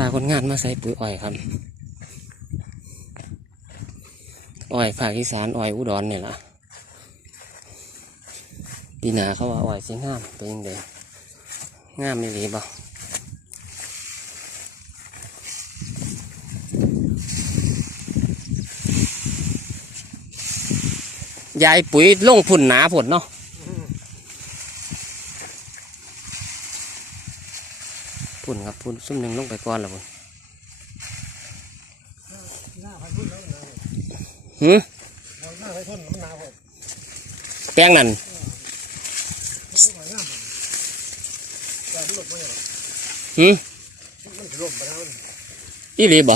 พาคนงานมาใส่ปุ๋ยอ้อยครับ อ้อยภาคอีสานอ้อยอุดรเนี่ยล่ะปีหนาเขาว่าอ้อยสิงามเป็นยังไงงามไม่ดีบ่ยายปุ๋ยลงพุ่นหนาผลเนาะ พุ่นครับพุ่นซุ่มหนึ่งลงไปก่อนล้วพุ่นหน้าไฟพุ่นแล้วนะหืมแป้งนั่นไม่ไหวงามมันแต่ที่หลบไม่หรอกหืมอีหลีบ่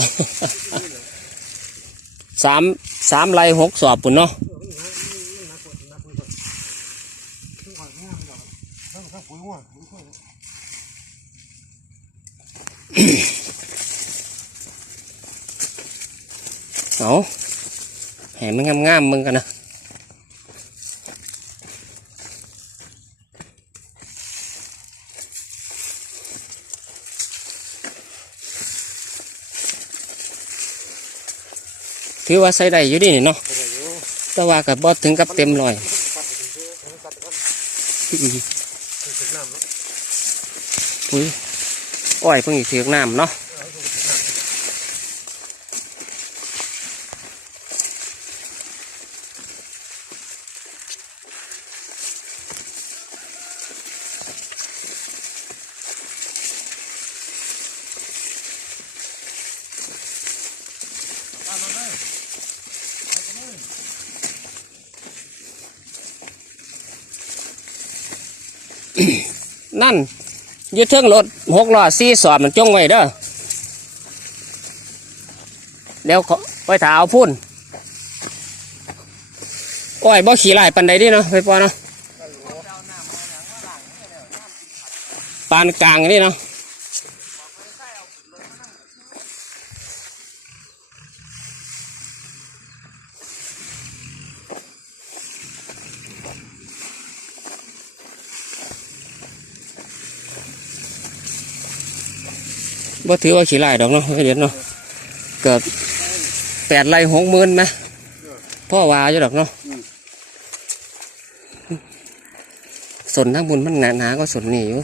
สามสามไรหกสอบปุ่นเนาะ เออมันหนามันหนาปวดหนาปวดมันอ่อนงามดอกทั้งทั้งปุ๋ยหัวปุ๋ยหัว เอาแหมมันงามๆมึงกันนะถือว่าใส่ได้อยู่ดีนี่เนาะไปเลยอยู่แต่ว่ากับบอถึงกับเต็มร้อยตัดไปถึงเชื่อตัดไปก่อนอื้อถึงน้ำเนาะปุ๋ยอ้อยเพิ่งอีกถือกน้ำเนาะ เออถึงน้ำ นั่นยึดเทิงรถหกล้อสี่สอบมันจงไว้เด้อเดี๋ยวไปถาเอาพุ่นอ้อยบ่ขี่ไล่ปันใดดิเนาะไปปอเนาะปานกลางนี่เนาะ บ่ถือว่าขี่ไล่ดอกเนาะไม่เด็ดเนาะเกิดแปดไร่หกหมื่นไหมพ่อว่าอยู่ดอกเนาะสนทั้งบุญมันหนาหนาก็สนนี่อยู่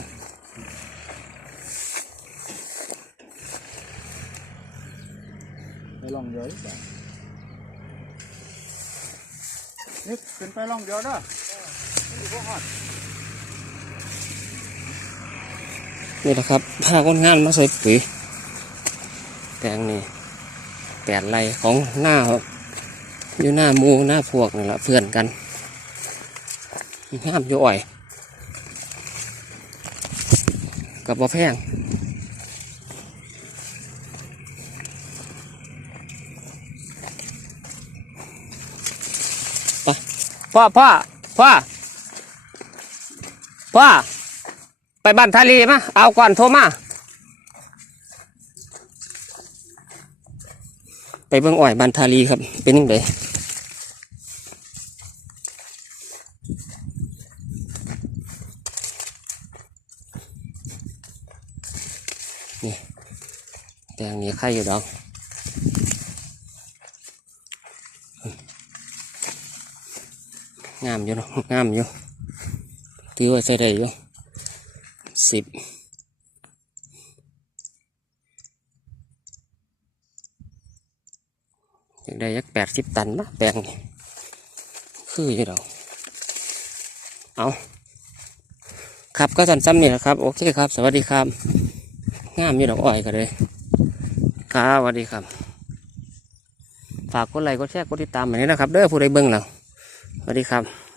ไปลองเยวดีกว่านี่ขึ้นไปลองเดียวเด้อ นี่แหละครับพาคนงานมาใส่ปุ๋ยแปลงนี่แปดไรของหน้าอยู่หน้ามูหน้าพวกนี่แหละเพื่อนกันงามอยู่อ่อย กับบ่แพงปพ่อพ่อพ่อพ่อ บ้านทารีมาเอาก่อนโทรมาไปเบิ่งอ้อยบ้านทารีครับ เป็นยังไงนี่แตงนี้ไข่อยู่ดอกงามอยู่เนาะงามอยู่ถือว่าใส่ได้อยู่ สิบอยากได้ยักแปดสิบตันนะแปลงคืออยู่ดอกเอาครับก็สันซ้ำนี่แหละครับ โอเคครับ สวัสดีครับงามอยู่ดอกอ้อยกันเลยครับสวัสดีครับ ฝากกดไลค์กดแชร์กดติดตามแบบนี้นะครับ เด้อผู้ใดเบิ่งเราสวัสดีครับ